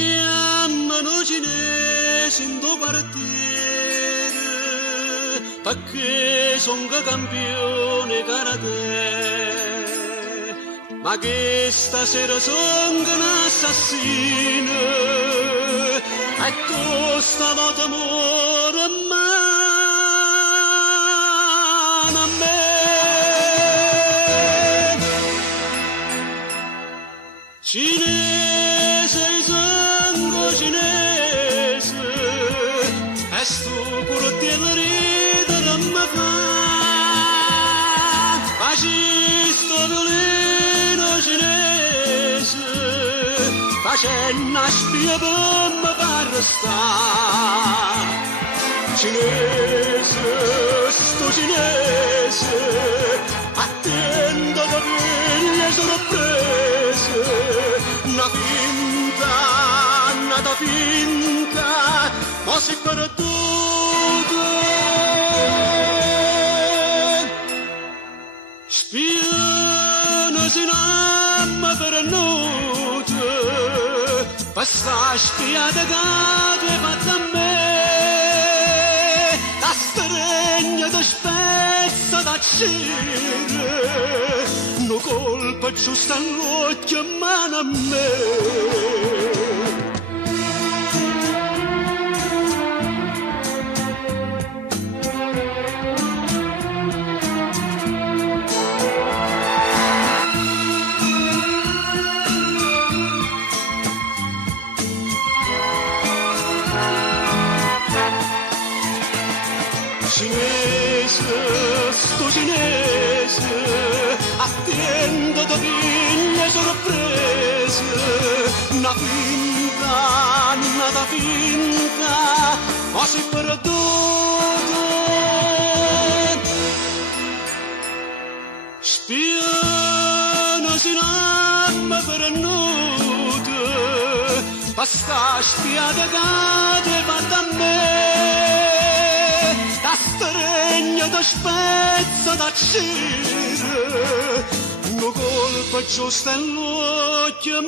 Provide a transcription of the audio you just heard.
chiamano cinesi in tuo quartiere perché sono campione karate. Ma che stasera sono un assassino e tu stavolta muore mano a me. Cinese, sangue cinese, e sto curtiellerito che mi fa, fascista violino cinese, facendo a spia per me far restare. Cinese, sto cinese, attento che le sorprese, una finta, nata finta, ma si perduto. Spiano si namma per notte, questa spiata che fatta a me, la stregna da spezza da cire, no colpa giusta all'occhio mano a me. Cinese, sto cinese, attendo da le sorprese, una finta, nata finta, ma si perduto. Spiano si namma per notte, questa spiata che fatta a me, la stregna da spezza da cire, no colpa giusta all'occhio